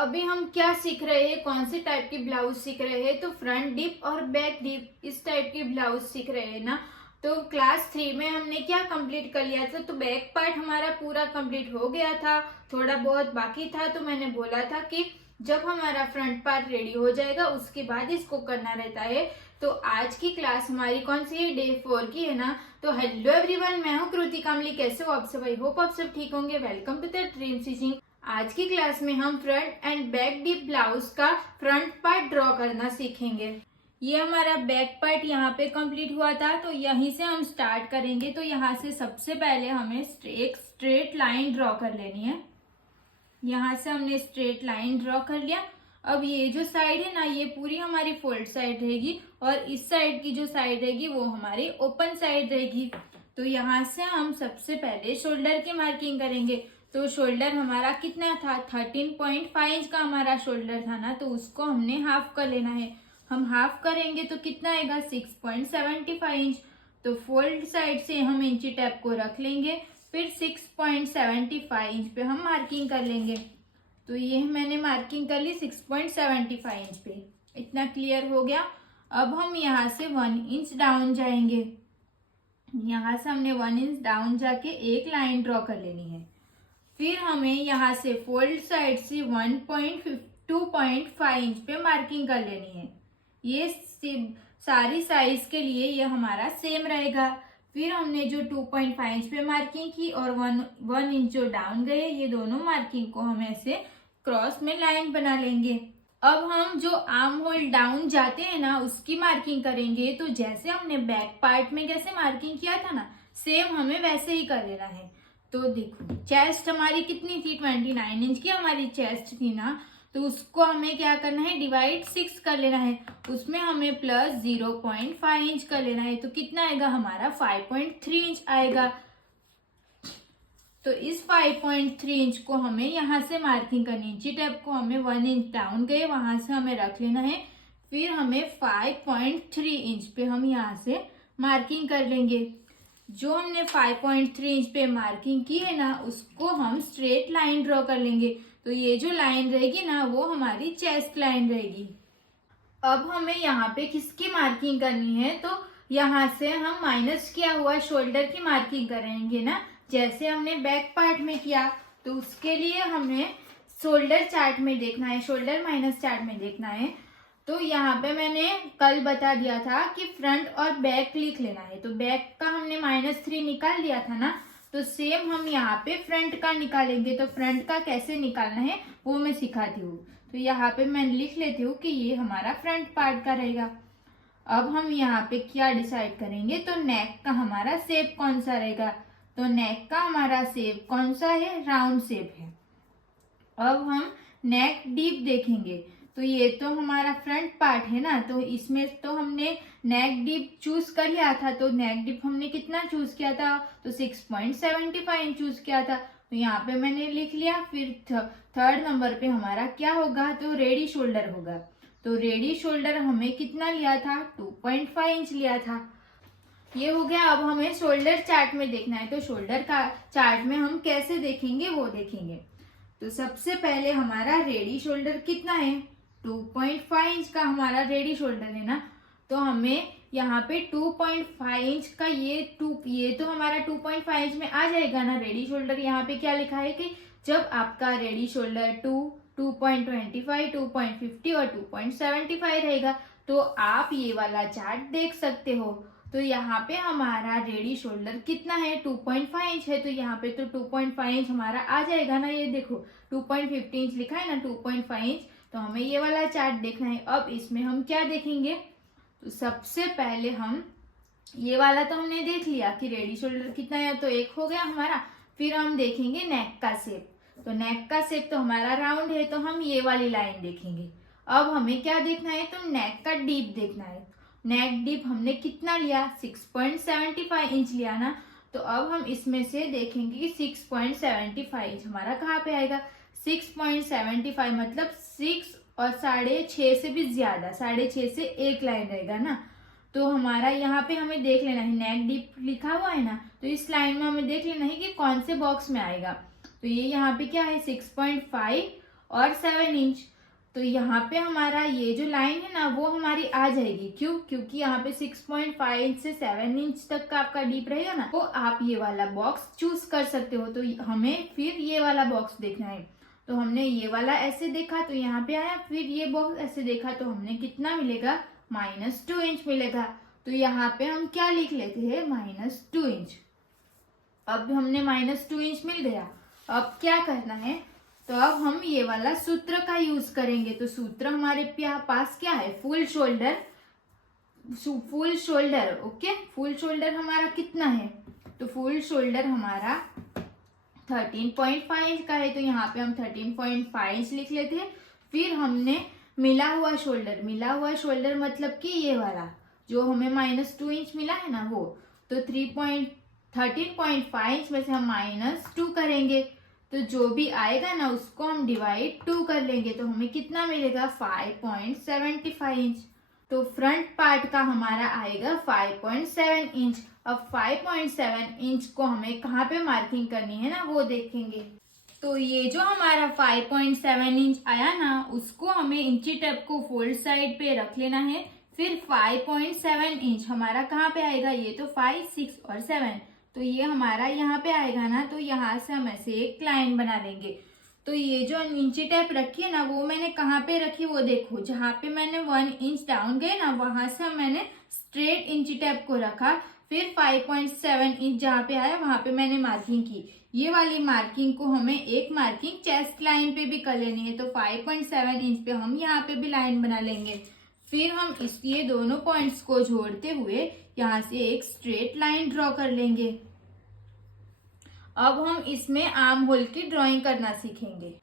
अभी हम क्या सीख रहे हैं, कौन से टाइप की ब्लाउज सीख रहे हैं? तो फ्रंट डिप और बैक डिप इस टाइप की ब्लाउज सीख रहे हैं ना। तो क्लास 3 में हमने क्या कंप्लीट कर लिया था? तो बैक पार्ट हमारा पूरा कंप्लीट हो गया था, थोड़ा बहुत बाकी था। तो मैंने बोला था कि जब हमारा फ्रंट पार्ट रेडी हो जाएगा उसके बाद इसको करना रहता है। तो आज की क्लास हमारी कौन सी है? डे 4 की है ना। तो हेलो एवरीवन, मैं हूँ कृति कामली। कैसे हो आप सब? आई होप आप सब ठीक होंगे। Welcome to the dream stitching. आज की क्लास में हम front and back deep blouse का फ्रंट पार्ट ड्रॉ करना सीखेंगे। ये हमारा बैक पार्ट यहाँ पे कंप्लीट हुआ था, तो यहीं से हम स्टार्ट करेंगे। तो यहाँ से सबसे पहले हमें एक स्ट्रेट लाइन ड्रॉ कर लेनी है। यहाँ से हमने स्ट्रेट लाइन ड्रॉ कर लिया। अब ये जो साइड है ना, ये पूरी हमारी फोल्ड साइड रहेगी और इस साइड की जो साइड रहेगी वो हमारी ओपन साइड रहेगी। तो यहाँ से हम सबसे पहले शोल्डर की मार्किंग करेंगे। तो शोल्डर हमारा कितना था? 13.5 इंच का हमारा शोल्डर था ना, तो उसको हमने हाफ कर लेना है। हम हाफ करेंगे तो कितना आएगा? 6.75 इंच। तो फोल्ड साइड से हम इंची टेप को रख लेंगे, फिर 6.75 इंच पे हम मार्किंग कर लेंगे। तो ये मैंने मार्किंग कर ली 6.75 इंच पे। इतना क्लियर हो गया। अब हम यहाँ से 1 इंच डाउन जाएंगे। यहाँ से हमने 1 इंच डाउन जाके एक लाइन ड्रॉ कर लेनी है। फिर हमें यहाँ से फोल्ड साइड से 2.5 इंच पे मार्किंग कर लेनी है। ये सारी साइज के लिए ये हमारा सेम रहेगा। फिर हमने जो 2.5 इंच पे मार्किंग की और 1 इंच जो डाउन गए, ये दोनों मार्किंग को हम ऐसे क्रॉस में लाइन बना लेंगे। अब हम जो आर्म होल डाउन जाते हैं ना, उसकी मार्किंग करेंगे। तो जैसे हमने बैक पार्ट में कैसे मार्किंग किया था ना, सेम हमें वैसे ही कर लेना है। तो देखो, चेस्ट हमारी कितनी थी? 29 इंच की हमारी चेस्ट थी ना, तो उसको हमें क्या करना है? डिवाइड 6 कर लेना है। उसमें हमें प्लस 0.5 इंच कर लेना है। तो कितना आएगा हमारा? 5.3 इंच आएगा। तो इस 5.3 इंच को हमें यहाँ से मार्किंग करनी है। इंची टेप को हमें 1 इंच डाउन गए, वहां से हमें रख लेना है। फिर हमें 5.3 इंच पे हम यहाँ से मार्किंग कर लेंगे। जो हमने 5.3 इंच पे मार्किंग की है ना, उसको हम स्ट्रेट लाइन ड्रॉ कर लेंगे। तो ये जो लाइन रहेगी ना, वो हमारी चेस्ट लाइन रहेगी। अब हमें यहाँ पे किसकी मार्किंग करनी है? तो यहाँ से हम माइनस किया हुआ शोल्डर की मार्किंग करेंगे ना, जैसे हमने बैक पार्ट में किया। तो उसके लिए हमें शोल्डर चार्ट में देखना है, शोल्डर माइनस चार्ट में देखना है। तो यहाँ पे मैंने कल बता दिया था कि फ्रंट और बैक लिख लेना है। तो बैक का हमने -3 निकाल लिया था ना, तो सेम हम यहाँ पे फ्रंट का निकालेंगे। तो फ्रंट का कैसे निकालना है वो मैं सिखाती हूँ। तो यहाँ पे मैं लिख लेती हूँ कि ये हमारा फ्रंट पार्ट का रहेगा। अब हम यहाँ पे क्या डिसाइड करेंगे? तो नेक का हमारा शेप कौन सा रहेगा? तो नेक का हमारा शेप कौन सा है? राउंड शेप है। अब हम नेक डीप देखेंगे। तो ये तो हमारा फ्रंट पार्ट है ना, तो इसमें तो हमने नेक डीप चूज कर लिया था। तो नेक डीप हमने कितना चूज किया था? तो 6.75 इंच चूज किया था। तो यहाँ पे मैंने लिख लिया। फिर थर्ड नंबर पे हमारा क्या होगा? तो रेडी शोल्डर होगा। तो रेडी शोल्डर हमें कितना लिया था? 2.5 इंच लिया था। ये हो गया। अब हमें शोल्डर चार्ट में देखना है। तो शोल्डर का चार्ट में हम कैसे देखेंगे वो देखेंगे। तो सबसे पहले हमारा रेडी शोल्डर कितना है? 2.5 इंच का हमारा रेडी शोल्डर है ना। तो हमें यहाँ पे 2.5 इंच का ये तो हमारा 2.5 इंच में आ जाएगा ना रेडी शोल्डर। यहाँ पे क्या लिखा है कि जब आपका रेडी शोल्डर 2.25, 2.50 और 2.75 रहेगा, तो आप ये वाला चार्ट देख सकते हो। तो यहाँ पे हमारा रेडी शोल्डर कितना है? 2.5 इंच है। तो यहाँ पे तो 2.5 इंच हमारा आ जाएगा ना। ये देखो 2.50 इंच लिखा है ना, 2.5 इंच। तो हमें ये वाला चार्ट देखना है। अब इसमें हम क्या देखेंगे? तो सबसे पहले हम ये वाला तो हमने देख लिया कि रेडी शोल्डर कितना है, तो एक हो गया हमारा। फिर हम देखेंगे नेक का शेप। तो नेक का शेप तो हमारा राउंड है, तो हम ये वाली लाइन देखेंगे। अब हमें क्या देखना है? तो नेक का डीप देखना है। नेक डीप हमने कितना लिया? 6.75 इंच लिया ना। तो अब हम इसमें से देखेंगे कि 6.75 इंच हमारा कहाँ पे आएगा? 6.75 मतलब 6 और 6.5 से भी ज्यादा, 6.5 से एक लाइन रहेगा ना। तो हमारा यहाँ पे हमें देख लेना है, नेक डीप लिखा हुआ है ना, तो इस लाइन में हमें देख लेना है कि कौन से बॉक्स में आएगा। तो ये यहाँ पे क्या है? 6.5 और 7 इंच। तो यहाँ पे हमारा ये जो लाइन है ना वो हमारी आ जाएगी। क्यों? क्योंकि यहाँ पे 6.5 इंच से 7 इंच तक का आपका डीप रहेगा ना, तो आप ये वाला बॉक्स चूज कर सकते हो। तो हमें फिर ये वाला बॉक्स देखना है। तो हमने ये वाला ऐसे देखा तो यहाँ पे आया, फिर ये बॉक्स ऐसे देखा तो हमने कितना मिलेगा, -2 इंच मिलेगा। तो यहाँ पे हम क्या लिख लेते हैं, -2 इंच। अब हमने -2 इंच मिल गया। अब क्या करना है, तो अब हम ये वाला सूत्र का यूज करेंगे। तो सूत्र हमारे पास क्या है, full shoulder. Okay, full shoulder हमारा कितना है, तो फुल शोल्डर हमारा 13.5 इंच का है। तो यहाँ पे हम 13.5 इंच लिख लेते हैं। फिर हमने मिला हुआ शोल्डर मतलब कि ये वाला जो हमें -2 इंच मिला है ना वो, तो 13.5 इंच में से हम -2 करेंगे। तो जो भी आएगा ना उसको हम डिवाइड 2 कर लेंगे। तो हमें कितना मिलेगा, 5.75 इंच। तो फ्रंट पार्ट का हमारा आएगा 5.7 इंच। अब 5.7 इंच को हमें कहाँ पे मार्किंग करनी है ना वो देखेंगे। तो ये जो हमारा 5.7 इंच आया ना उसको हमें इंची टेप को फोल्ड साइड पे रख लेना है। फिर 5.7 इंच हमारा कहाँ पे आएगा, ये तो 5, 6 और 7, तो ये हमारा यहाँ पे आएगा ना। तो यहाँ से हम ऐसे एक लाइन बना लेंगे। तो ये जो इंची टेप रखी है ना वो मैंने कहाँ पे रखी वो देखो, जहाँ पे मैंने 1 इंच डाउन गए ना वहां से मैंने स्ट्रेट इंची टेप को रखा। फिर 5.7 इंच जहाँ पे आया वहां पे मैंने मार्किंग की। ये वाली मार्किंग को हमें एक मार्किंग चेस्ट लाइन पे भी कर लेनी है। तो 5.7 इंच पे हम यहाँ पे भी लाइन बना लेंगे। फिर हम ये दोनों पॉइंट्स को जोड़ते हुए यहाँ से एक स्ट्रेट लाइन ड्रॉ कर लेंगे। अब हम इसमें आर्म होल की ड्राइंग करना सीखेंगे।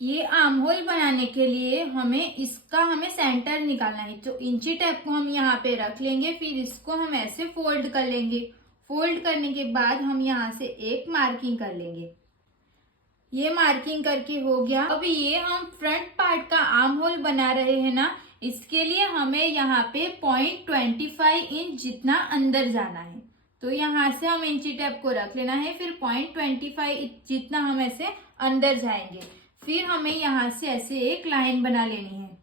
ये आर्म होल बनाने के लिए हमें सेंटर निकालना है। तो इंची टेप को हम यहाँ पे रख लेंगे। फिर इसको हम ऐसे फोल्ड कर लेंगे। फोल्ड करने के बाद हम यहाँ से एक मार्किंग कर लेंगे। ये मार्किंग करके हो गया। अब ये हम फ्रंट पार्ट का आर्म होल बना रहे हैं ना, इसके लिए हमें यहाँ पे 0.25 इंच जितना अंदर जाना है। तो यहाँ से हम इंची टेप को रख लेना है। फिर 0.25 जितना हम ऐसे अंदर जाएंगे। फिर हमें यहाँ से ऐसे एक लाइन बना लेनी है।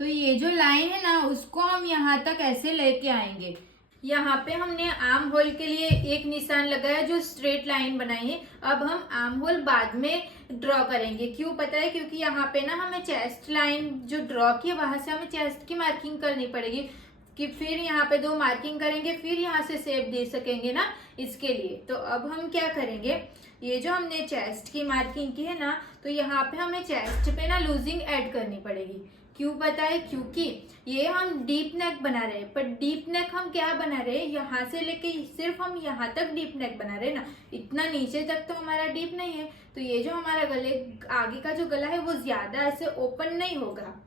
तो ये जो लाइन है ना उसको हम यहाँ तक ऐसे लेके आएंगे। यहाँ पे हमने आर्म होल के लिए एक निशान लगाया जो स्ट्रेट लाइन बनाई है। अब हम आर्म होल बाद में ड्रॉ करेंगे। क्यों पता है, क्योंकि यहाँ पे ना हमें चेस्ट लाइन जो ड्रॉ की वहां से हमें चेस्ट की मार्किंग करनी पड़ेगी। कि फिर यहाँ पे 2 मार्किंग करेंगे फिर यहाँ से शेप दे सकेंगे ना, इसके लिए। तो अब हम क्या करेंगे, ये जो हमने चेस्ट की मार्किंग की है ना तो यहाँ पे हमें चेस्ट पे ना लूजिंग ऐड करनी पड़ेगी। क्यों पता है, क्योंकि ये हम डीप नेक बना रहे हैं। पर डीप नेक हम क्या बना रहे हैं, यहाँ से लेके सिर्फ हम यहाँ तक डीप नेक बना रहे हैं ना, इतना नीचे तक तो हमारा डीप नहीं है। तो ये जो हमारा गले आगे का जो गला है वो ज्यादा ऐसे ओपन नहीं होगा।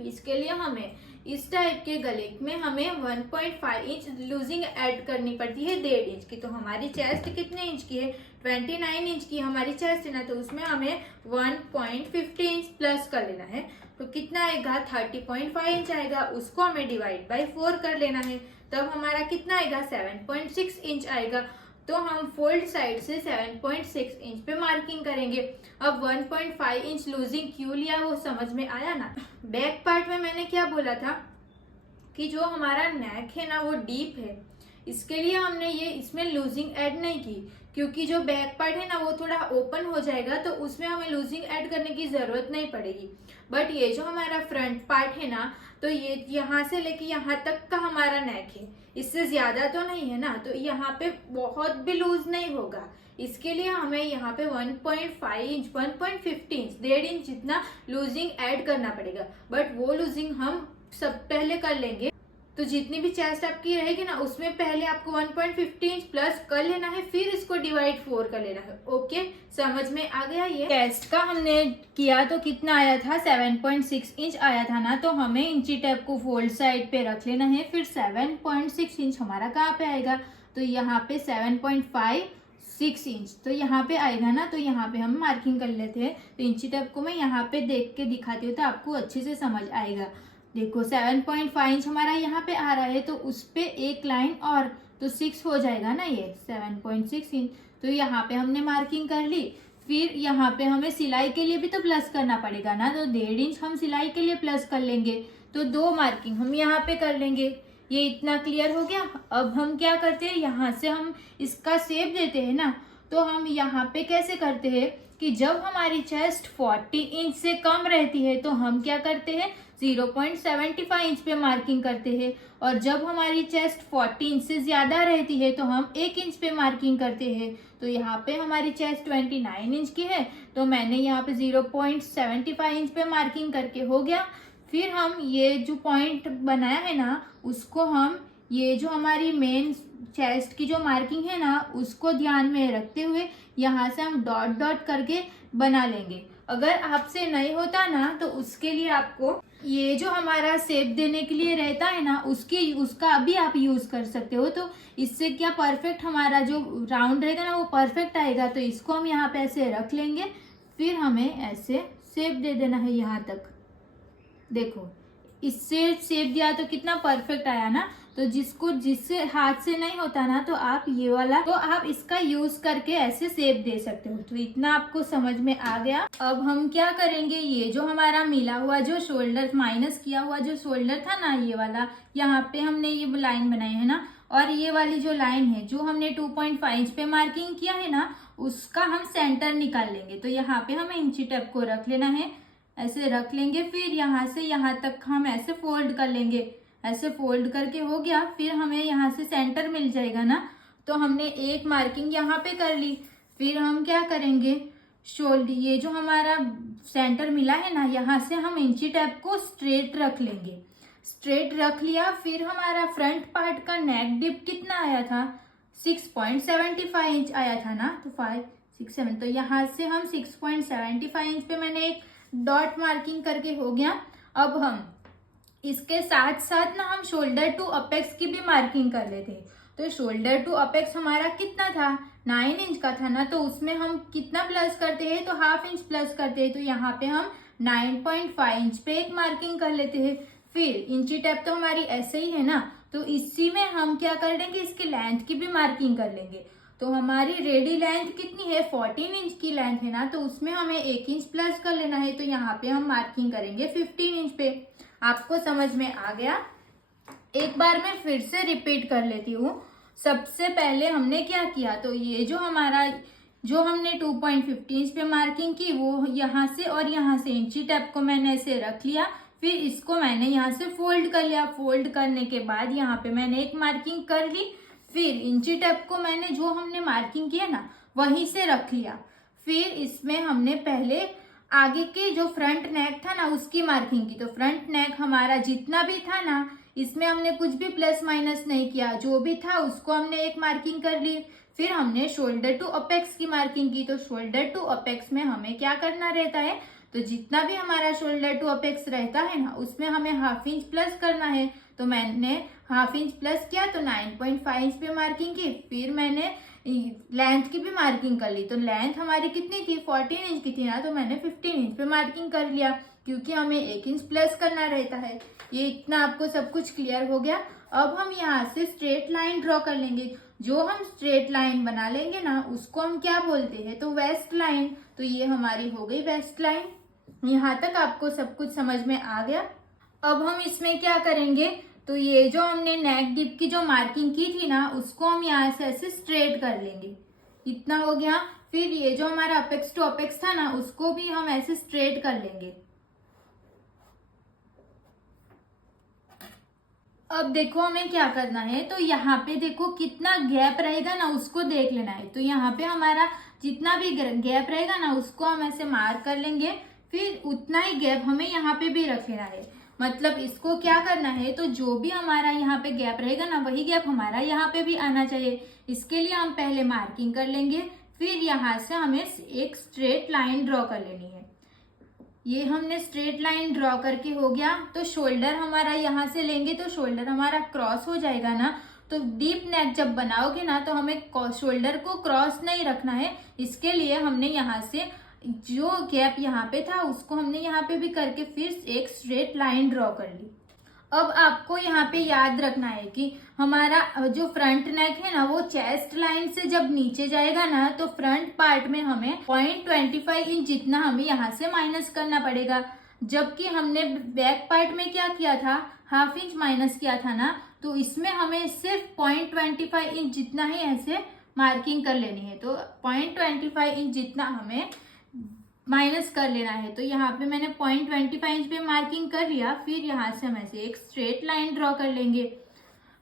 इसके लिए हमें इस टाइप के गले में हमें 1.5 इंच लूजिंग ऐड करनी पड़ती है 1.5 इंच की। तो हमारी चेस्ट कितने इंच की है, 29 इंच की हमारी चेस्ट है ना, तो उसमें हमें 1.50 इंच प्लस कर लेना है। तो कितना आएगा, 30.5 इंच आएगा। उसको हमें डिवाइड बाय 4 कर लेना है। तब हमारा कितना आएगा, 7.6 इंच आएगा। तो हम फोल्ड साइड से 7.6 इंच पे मार्किंग करेंगे। अब 1.5 इंच लूजिंग क्यों लिया वो समझ में आया ना। बैक पार्ट में मैंने क्या बोला था कि जो हमारा नेक है ना वो डीप है, इसके लिए हमने ये इसमें लूजिंग ऐड नहीं की। क्योंकि जो बैक पार्ट है ना वो थोड़ा ओपन हो जाएगा तो उसमें हमें लूजिंग ऐड करने की जरूरत नहीं पड़ेगी। बट ये जो हमारा फ्रंट पार्ट है ना, तो ये यहाँ से लेके यहाँ तक का हमारा नेक है, इससे ज्यादा तो नहीं है ना, तो यहाँ पे बहुत भी लूज नहीं होगा। इसके लिए हमें यहाँ पे 1.5 इंच 1.50 इंच 1.5 इंच जितना लूजिंग ऐड करना पड़ेगा। बट वो लूजिंग हम सब पहले कर लेंगे। तो जितनी भी चेस्ट आपकी रहेगी ना उसमें पहले आपको 1.50 इंच प्लस कर लेना है, फिर इसको डिवाइड 4 कर लेना है। ओके, समझ में आ गया। ये चेस्ट का हमने किया तो कितना आया था, 7.6 इंच आया था ना। तो हमें इंची टेप को फोल्ड साइड पे रख लेना है। फिर 7.6 इंच हमारा कहाँ पे आएगा, तो यहाँ पे 7.56 इंच तो यहाँ पे आएगा ना। तो यहाँ पे हम मार्किंग कर लेते हैं। तो इंची टेप को मैं यहाँ पे देख के दिखाती हूँ तो आपको अच्छे से समझ आएगा। देखो 7.5 इंच हमारा यहाँ पे आ रहा है, तो उस पे एक लाइन और, तो 6 हो जाएगा ना ये 7.6 इंच। तो यहाँ पे हमने मार्किंग कर ली। फिर यहाँ पे हमें सिलाई के लिए भी तो प्लस करना पड़ेगा ना, तो 1.5 इंच हम सिलाई के लिए प्लस कर लेंगे। तो 2 मार्किंग हम यहाँ पे कर लेंगे। ये इतना क्लियर हो गया। अब हम क्या करते हैं, यहाँ से हम इसका शेप देते हैं ना, तो हम यहाँ पे कैसे करते हैं कि जब हमारी चेस्ट 40 इंच से कम रहती है तो हम क्या करते हैं 0.75 इंच पे मार्किंग करते हैं, और जब हमारी चेस्ट 40 इंच से ज्यादा रहती है तो हम 1 इंच पे मार्किंग करते हैं। तो यहाँ पे हमारी चेस्ट 29 इंच की है, तो मैंने यहाँ पे 0.75 इंच पे मार्किंग करके हो गया। फिर हम ये जो पॉइंट बनाया है ना, उसको हम ये जो हमारी मेन चेस्ट की जो मार्किंग है ना, उसको ध्यान में रखते हुए यहाँ से हम डॉट डॉट करके बना लेंगे। अगर आपसे नहीं होता ना, तो उसके लिए आपको ये जो हमारा शेप देने के लिए रहता है ना, उसका भी आप यूज कर सकते हो। तो इससे क्या परफेक्ट हमारा जो राउंड रहेगा ना, वो परफेक्ट आएगा। तो इसको हम यहाँ पे ऐसे रख लेंगे, फिर हमें ऐसे शेप दे देना है यहाँ तक। देखो, इससे शेप दिया तो कितना परफेक्ट आया ना। तो जिससे हाथ से नहीं होता ना, तो आप ये वाला, तो आप इसका यूज करके ऐसे शेप दे सकते हो। तो इतना आपको समझ में आ गया। अब हम क्या करेंगे, ये जो हमारा मिला हुआ जो शोल्डर, माइनस किया हुआ जो शोल्डर था ना, ये वाला, यहाँ पे हमने ये लाइन बनाई है ना, और ये वाली जो लाइन है जो हमने 2.5 इंच पे मार्किंग किया है ना, उसका हम सेंटर निकाल लेंगे। तो यहाँ पे हमें इंची टेप को रख लेना है, ऐसे रख लेंगे। फिर यहाँ से यहाँ तक हम ऐसे फोल्ड कर लेंगे। ऐसे फोल्ड करके हो गया। फिर हमें यहाँ से सेंटर मिल जाएगा ना, तो हमने एक मार्किंग यहाँ पे कर ली। फिर हम क्या करेंगे, शोल्डर, ये जो हमारा सेंटर मिला है ना, यहाँ से हम इंची टेप को स्ट्रेट रख लेंगे। स्ट्रेट रख लिया। फिर हमारा फ्रंट पार्ट का नेक डिप कितना आया था, 6.75 इंच आया था ना, तो 5, 6, 7, तो यहाँ से हम 6.75 इंच पे मैंने एक डॉट मार्किंग करके हो गया। अब हम इसके साथ साथ ना हम शोल्डर टू अपेक्स की भी मार्किंग कर लेते हैं। तो शोल्डर टू अपेक्स हमारा कितना था, 9 इंच का था ना, तो उसमें हम कितना प्लस करते हैं, तो हाफ इंच प्लस करते हैं। तो यहाँ पे हम 9.5 इंच पे एक मार्किंग कर लेते हैं। फिर इंची टेप तो हमारी ऐसे ही है ना, तो इसी में हम क्या कर लेंगे, इसकी लेंथ की भी मार्किंग कर लेंगे। तो हमारी रेडी लेंथ कितनी है, 14 इंच की लेंथ है ना, तो उसमें हमें 1 इंच प्लस कर लेना है। तो यहाँ पे हम मार्किंग करेंगे 15 इंच पे। आपको समझ में आ गया। एक बार मैं फिर से रिपीट कर लेती हूँ। सबसे पहले हमने क्या किया, तो ये जो हमारा, जो हमने 2.50 इंच पे मार्किंग की, वो यहाँ से और यहाँ से इंची टेप को मैंने ऐसे रख लिया। फिर इसको मैंने यहाँ से फोल्ड कर लिया। फोल्ड करने के बाद यहाँ पे मैंने एक मार्किंग कर ली। फिर इंची टेप को मैंने जो हमने मार्किंग किया ना, वहीं से रख लिया। फिर इसमें हमने पहले आगे के जो फ्रंट नेक था ना, उसकी मार्किंग की। तो फ्रंट नेक हमारा जितना भी था ना, इसमें हमने कुछ भी प्लस माइनस नहीं किया, जो भी था उसको हमने एक मार्किंग कर ली। फिर हमने शोल्डर टू अपेक्स की मार्किंग की। तो शोल्डर टू अपेक्स में हमें क्या करना रहता है, तो जितना भी हमारा शोल्डर टू अपेक्स रहता है ना, उसमें हमें हाफ इंच प्लस करना है। तो मैंने हाफ इंच प्लस किया, तो 9.5 इंच पे मार्किंग की। फिर मैंने लेंथ की भी मार्किंग कर ली। तो लेंथ हमारी कितनी थी, 14 इंच की थी ना, तो मैंने 15 इंच पे मार्किंग कर लिया, क्योंकि हमें 1 इंच प्लस करना रहता है। ये इतना आपको सब कुछ क्लियर हो गया। अब हम यहाँ से स्ट्रेट लाइन ड्रॉ कर लेंगे। जो हम स्ट्रेट लाइन बना लेंगे ना, उसको हम क्या बोलते हैं, तो वेस्ट लाइन। तो ये हमारी हो गई वेस्ट लाइन। यहाँ तक आपको सब कुछ समझ में आ गया। अब हम इसमें क्या करेंगे, तो ये जो हमने नेक डिप की जो मार्किंग की थी ना, उसको हम यहाँ से ऐसे स्ट्रेट कर लेंगे। इतना हो गया। फिर ये जो हमारा अपेक्स टू अपेक्स था ना, उसको भी हम ऐसे स्ट्रेट कर लेंगे। अब देखो हमें क्या करना है, तो यहाँ पे देखो कितना गैप रहेगा ना, उसको देख लेना है। तो यहाँ पे हमारा जितना भी गैप रहेगा ना, उसको हम ऐसे मार्क कर लेंगे। फिर उतना ही गैप हमें यहाँ पे भी रख लेना है। मतलब इसको क्या करना है, तो जो भी हमारा यहाँ पे गैप रहेगा ना, वही गैप हमारा यहाँ पे भी आना चाहिए। इसके लिए हम पहले मार्किंग कर लेंगे। फिर यहाँ से हमें एक स्ट्रेट लाइन ड्रॉ कर लेनी है। ये हमने स्ट्रेट लाइन ड्रॉ करके हो गया। तो शोल्डर हमारा यहाँ से लेंगे, तो शोल्डर हमारा क्रॉस हो जाएगा ना। तो डीप नेक जब बनाओगे ना, तो हमें शोल्डर को क्रॉस नहीं रखना है। इसके लिए हमने यहाँ से जो गैप यहाँ पे था, उसको हमने यहाँ पे भी करके फिर एक स्ट्रेट लाइन ड्रॉ कर ली। अब आपको यहाँ पे याद रखना है कि हमारा जो फ्रंट नेक है ना वो चेस्ट लाइन से जब नीचे जाएगा ना तो फ्रंट पार्ट में हमें 0.25 इंच जितना हमें यहाँ से माइनस करना पड़ेगा, जबकि हमने बैक पार्ट में क्या किया था, हाफ इंच माइनस किया था ना। तो इसमें हमें सिर्फ 0.25 इंच जितना ही ऐसे मार्किंग कर लेनी है। तो 0.25 इंच जितना हमें माइनस कर लेना है। तो यहाँ पे मैंने 0.25 इंच पे मार्किंग कर लिया। फिर यहाँ से हम ऐसे एक स्ट्रेट लाइन ड्रॉ कर लेंगे।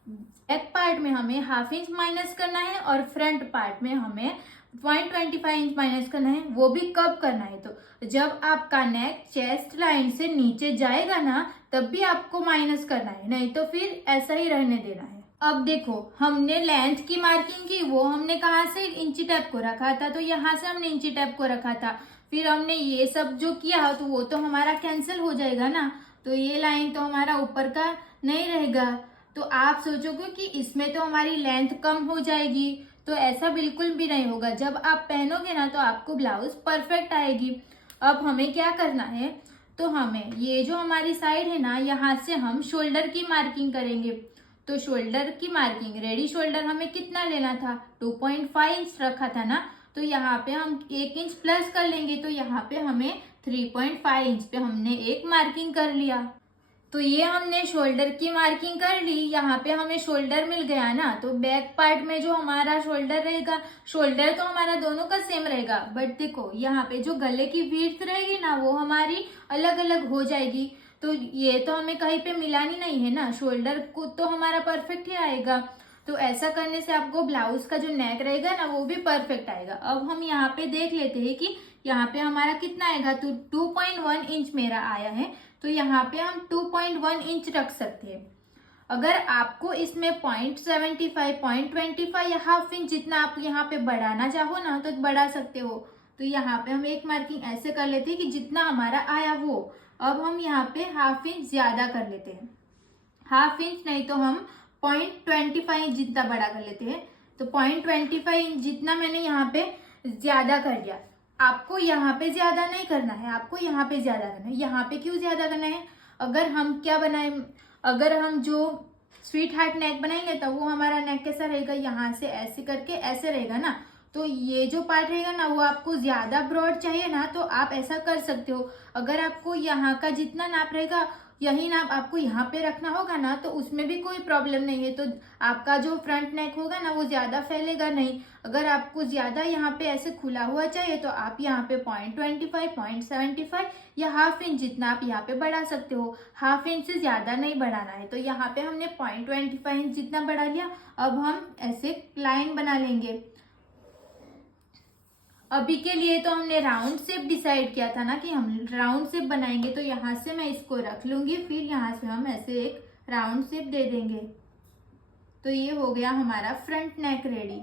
बैक पार्ट में हमें हाफ इंच माइनस करना है और फ्रंट पार्ट में हमें 0.25 इंच माइनस करना है। वो भी कब करना है, तो जब आपका नेक चेस्ट लाइन से नीचे जाएगा ना तब भी आपको माइनस करना है, नहीं तो फिर ऐसा ही रहने देना है। अब देखो, हमने लेंथ की मार्किंग की, वो हमने कहाँ से इंची टेप को रखा था, तो यहाँ से हमने इंची टेप को रखा था। फिर हमने ये सब जो किया तो वो तो हमारा कैंसिल हो जाएगा ना, तो ये लाइन तो हमारा ऊपर का नहीं रहेगा। तो आप सोचोगे कि इसमें तो हमारी लेंथ कम हो जाएगी, तो ऐसा बिल्कुल भी नहीं होगा। जब आप पहनोगे ना तो आपको ब्लाउज परफेक्ट आएगी। अब हमें क्या करना है, तो हमें ये जो हमारी साइड है ना, यहाँ से हम शोल्डर की मार्किंग करेंगे। तो शोल्डर की मार्किंग, रेडी शोल्डर हमें कितना लेना था, 2.5 इंच रखा था ना, तो यहाँ पे हम 1 इंच प्लस कर लेंगे। तो यहाँ पे हमें 3.5 इंच पे हमने एक मार्किंग कर लिया। तो ये हमने शोल्डर की मार्किंग कर ली। यहाँ पे हमें शोल्डर मिल गया ना, तो बैक पार्ट में जो हमारा शोल्डर रहेगा, शोल्डर तो हमारा दोनों का सेम रहेगा, बट देखो यहाँ पे जो गले की विड्थ रहेगी ना वो हमारी अलग अलग हो जाएगी। तो ये तो हमें कहीं पे मिलानी नहीं है ना, शोल्डर को तो हमारा परफेक्ट ही आएगा। तो ऐसा करने से आपको ब्लाउज का जो नेक रहेगा ना वो भी परफेक्ट आएगा। अब हम यहाँ पे देख लेते हैं कि यहाँ पे हमारा कितना आएगा, तो 2.1 इंच मेरा आया है। तो यहाँ पे हम 2.1 इंच रख सकते हैं। अगर आपको इसमें 0.75, 0.25 या हाफ इंच जितना आप यहाँ पे बढ़ाना चाहो ना तो बढ़ा सकते हो। तो यहाँ पे हम एक मार्किंग ऐसे कर लेते हैं कि जितना हमारा आया वो। अब हम यहाँ पे हाफ इंच ज्यादा कर लेते हैं, हाफ इंच नहीं तो हम 0.25 इंच जितना बड़ा कर लेते हैं। तो 0.25 इंच जितना मैंने यहाँ पे ज्यादा कर लिया। आपको यहाँ पे ज्यादा नहीं करना है, आपको यहाँ पे ज्यादा करना है। यहाँ पे क्यों ज्यादा करना है, अगर हम क्या बनाए, अगर हम जो स्वीट हार्ट नेक बनाएंगे तो वो हमारा नेक कैसा रहेगा, यहाँ से ऐसे करके ऐसे रहेगा ना। तो ये जो पार्ट रहेगा ना वो आपको ज्यादा ब्रॉड चाहिए ना, तो आप ऐसा कर सकते हो। अगर आपको यहाँ का जितना नाप रहेगा यही नाप आपको यहाँ पे रखना होगा ना, तो उसमें भी कोई प्रॉब्लम नहीं है। तो आपका जो फ्रंट नेक होगा ना वो ज्यादा फैलेगा नहीं। अगर आपको ज्यादा यहाँ पे ऐसे खुला हुआ चाहिए तो आप यहाँ पे 0.25, 0.75 या हाफ इंच जितना आप यहाँ पे बढ़ा सकते हो। हाफ इंच से ज्यादा नहीं बढ़ाना है। तो यहाँ पे हमने 0.25 इंच जितना बढ़ा लिया। अब हम ऐसे लाइन बना लेंगे। अभी के लिए तो हमने राउंड शेप डिसाइड किया था ना कि हम राउंड शेप बनाएंगे, तो यहाँ से मैं इसको रख लूंगी। फिर यहाँ से हम ऐसे एक राउंड शेप दे देंगे। तो ये हो गया हमारा फ्रंट नेक रेडी।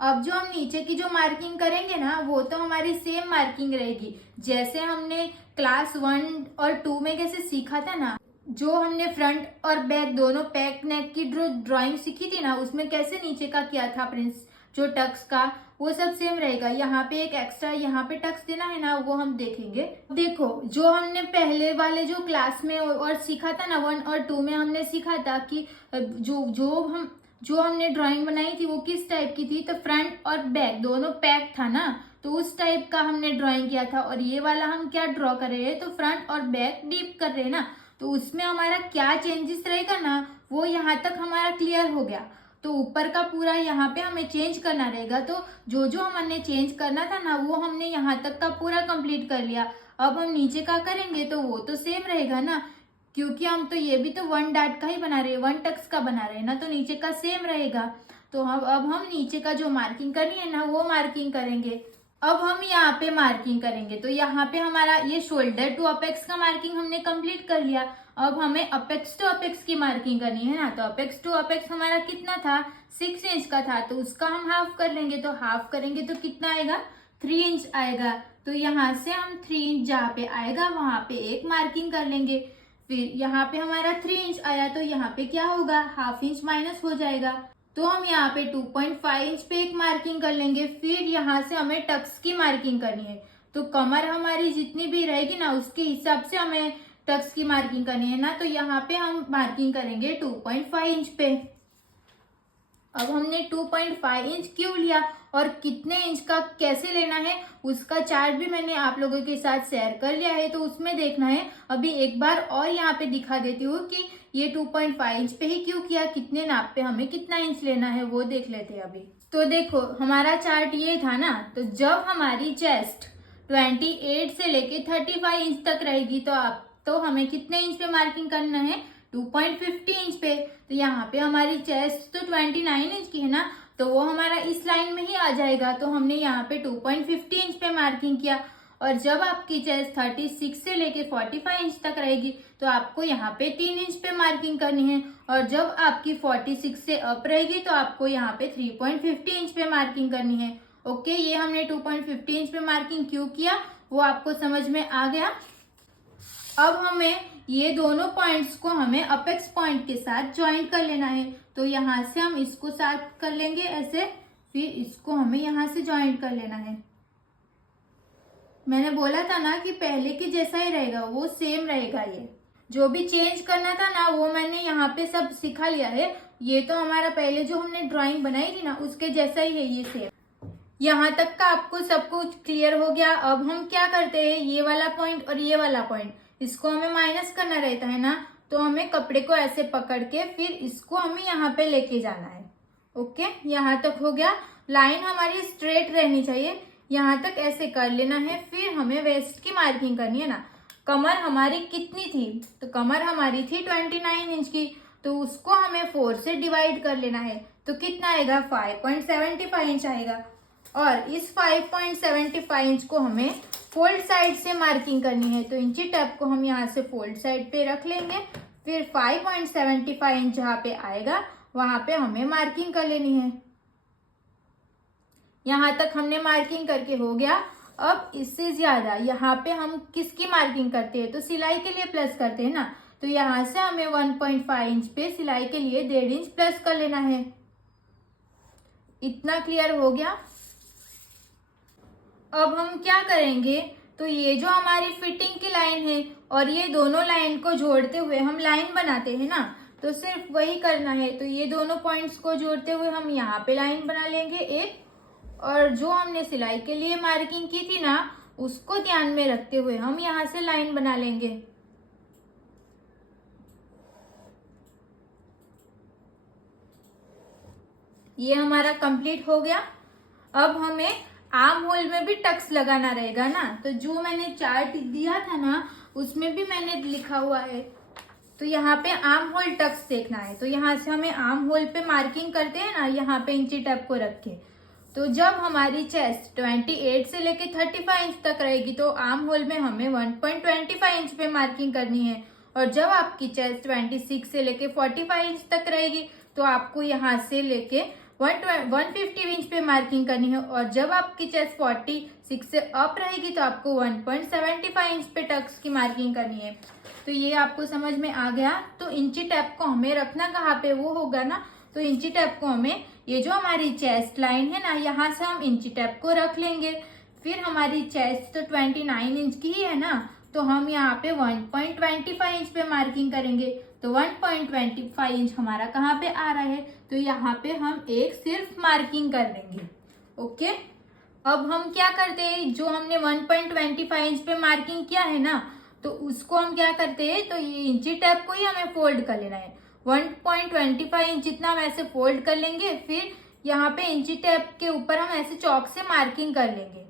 अब जो हम नीचे की जो मार्किंग करेंगे ना वो तो हमारी सेम मार्किंग रहेगी जैसे हमने क्लास 1 और 2 में कैसे सीखा था ना। जो हमने फ्रंट और बैक दोनों पैक नेक की ड्राइंग सीखी थी ना, उसमें कैसे नीचे का किया था प्रिंस, जो टक्स का, वो सब सेम रहेगा। यहाँ पे एक एक्स्ट्रा यहाँ पे टक्स देना है ना, वो हम देखेंगे। देखो, जो हमने पहले वाले जो क्लास में और सीखा था ना 1 और 2 में, हमने सीखा था कि जो हमने ड्राइंग बनाई थी वो किस टाइप की थी, तो फ्रंट और बैक दोनों पैक था ना, तो उस टाइप का हमने ड्राइंग किया था। और ये वाला हम क्या ड्रॉ कर रहे हैं, तो फ्रंट और बैक डीप कर रहे हैं ना, तो उसमें हमारा क्या चेंजेस रहेगा ना वो यहाँ तक हमारा क्लियर हो गया। तो ऊपर का पूरा यहाँ पे हमें चेंज करना रहेगा। तो जो जो हमने चेंज करना था ना वो हमने यहाँ तक का पूरा कंप्लीट कर लिया। अब हम नीचे का करेंगे तो वो तो सेम रहेगा ना, क्योंकि हम तो ये भी तो 1 डॉट का ही बना रहे हैं, 1 टक्स का बना रहे हैं ना, तो नीचे का सेम रहेगा। तो अब हम नीचे का जो मार्किंग करनी है ना वो मार्किंग करेंगे। अब हम यहाँ पे मार्किंग करेंगे। तो यहाँ पे हमारा ये शोल्डर टू अपेक्स का मार्किंग हमने कंप्लीट कर लिया। अब हमें अपेक्स टू अपेक्स की मार्किंग करनी है ना, तो अपेक्स टू अपेक्स हमारा कितना था, 6 इंच का था, तो उसका हम हाफ कर लेंगे। तो हाफ करेंगे तो कितना आएगा, 3 इंच आएगा। तो यहाँ से हम 3 इंच जहाँ पे आएगा वहां पे एक मार्किंग कर लेंगे। फिर यहाँ पे हमारा 3 इंच आया, तो यहाँ पे क्या होगा, हाफ इंच माइनस हो जाएगा। तो हम यहाँ पे 2.5 इंच पे एक मार्किंग कर लेंगे। फिर यहाँ से हमें टक्स की मार्किंग करनी है। तो कमर हमारी जितनी भी रहेगी ना उसके हिसाब से हमें टक्स की मार्किंग करनी है ना, तो यहाँ पे हम मार्किंग करेंगे 2.5 इंच पे। अब हमने 2.5 इंच क्यों लिया और कितने इंच का कैसे लेना है उसका चार्ट भी मैंने आप लोगों के साथ शेयर कर लिया है, तो उसमें देखना है। अभी एक बार और यहाँ पे दिखा देती हूँ कि ये 2.5 इंच पे ही क्यों किया, कितने नाप पे हमें कितना इंच लेना है वो देख लेते हैं अभी। तो देखो हमारा चार्ट ये था ना, तो जब हमारी चेस्ट 28 से लेके 35 इंच तक रहेगी तो हमें कितने इंच पे मार्किंग करना है, 2.50 इंच पे। तो यहाँ पे हमारी चेस्ट तो 29 इंच की है ना, तो वो हमारा इस लाइन में ही आ जाएगा। तो हमने यहाँ पे 2.50 इंच पे मार्किंग किया। और जब आपकी चेस्ट 36 से लेके 45 इंच तक रहेगी तो आपको यहाँ पे 3 इंच पे मार्किंग करनी है। और जब आपकी 46 से अप रहेगी तो आपको यहाँ पे 3.50 इंच पे मार्किंग करनी है। ओके, ये हमने 2.50 इंच पे मार्किंग क्यों किया वो आपको समझ में आ गया। अब हमें ये दोनों पॉइंट्स को हमें अपेक्स पॉइंट के साथ ज्वाइंट कर लेना है। तो यहाँ से हम इसको साथ कर लेंगे ऐसे, फिर इसको हमें यहाँ से ज्वाइंट कर लेना है। मैंने बोला था ना कि पहले की जैसा ही रहेगा, वो सेम रहेगा। ये जो भी चेंज करना था ना वो मैंने यहाँ पे सब सिखा लिया है। ये तो हमारा पहले जो हमने ड्राइंग बनाई थी ना उसके जैसा ही है ये सेम। यहाँ तक का आपको सब कुछ क्लियर हो गया। अब हम क्या करते हैं, ये वाला पॉइंट और ये वाला पॉइंट इसको हमें माइनस करना रहता है ना, तो हमें कपड़े को ऐसे पकड़ के फिर इसको हमें यहाँ पे लेके जाना है। ओके, यहाँ तक हो गया। लाइन हमारी स्ट्रेट रहनी चाहिए, यहाँ तक ऐसे कर लेना है। फिर हमें वेस्ट की मार्किंग करनी है ना। कमर हमारी कितनी थी, तो कमर हमारी थी 29 इंच की, तो उसको हमें 4 से डिवाइड कर लेना है। तो कितना आएगा, 5.75 इंच आएगा। और इस 5.75 इंच को हमें फोल्ड साइड से मार्किंग करनी है। तो इंची टेप को हम यहाँ से फोल्ड साइड पे रख लेंगे। फिर 5.75 इंच जहाँ पे आएगा वहां पे हमें मार्किंग कर लेनी है। यहाँ तक हमने मार्किंग करके हो गया। अब इससे ज्यादा यहाँ पे हम किसकी मार्किंग करते हैं, तो सिलाई के लिए प्लस करते हैं ना। तो यहाँ से हमें 1.5 इंच पे सिलाई के लिए 1.5 इंच प्लस कर लेना है। इतना क्लियर हो गया। अब हम क्या करेंगे, तो ये जो हमारी फिटिंग की लाइन है और ये दोनों लाइन को जोड़ते हुए हम लाइन बनाते हैं ना, तो सिर्फ वही करना है। तो ये दोनों पॉइंट्स को जोड़ते हुए हम यहाँ पे लाइन बना लेंगे एक, और जो हमने सिलाई के लिए मार्किंग की थी ना उसको ध्यान में रखते हुए हम यहाँ से लाइन बना लेंगे। ये हमारा कंप्लीट हो गया। अब हमें आर्म होल में भी टक्स लगाना रहेगा ना, तो जो मैंने चार्ट दिया था ना उसमें भी मैंने लिखा हुआ है। तो यहाँ पे आर्म होल टक्स देखना है। तो यहाँ से हमें आर्म होल पे मार्किंग करते हैं ना, यहाँ पे इंची टेप को रख के। तो जब हमारी चेस्ट 28 से लेके 35 इंच तक रहेगी तो आर्म होल में हमें 1.25 इंच पे मार्किंग करनी है। और जब आपकी चेस्ट 26 से लेके 45 इंच तक रहेगी तो आपको यहाँ से लेके 150 इंच पे मार्किंग करनी है। और जब आपकी चेस्ट 46 से अप रहेगी तो आपको 1.75 इंच पे टक्स की मार्किंग करनी है। तो ये आपको समझ में आ गया। तो इंची टेप को हमें रखना कहाँ पे, वो होगा ना, तो इंची टेप को हमें ये जो हमारी चेस्ट लाइन है ना यहाँ से हम इंची टेप को रख लेंगे। फिर हमारी चेस्ट तो 29 इंच की ही है ना, तो हम यहाँ पे 1.25 इंच पे मार्किंग करेंगे। तो 1.25 इंच हमारा कहाँ पे आ रहा है, तो यहाँ पे हम एक सिर्फ मार्किंग कर लेंगे। ओके, अब हम क्या करते हैं, जो हमने 1.25 इंच पे मार्किंग किया है ना, तो उसको हम क्या करते हैं, तो ये इंची टेप को ही हमें फोल्ड कर लेना है। 1.25 इंच जितना हम ऐसे फोल्ड कर लेंगे। फिर यहाँ पे इंची टेप के ऊपर हम ऐसे चौक से मार्किंग कर लेंगे,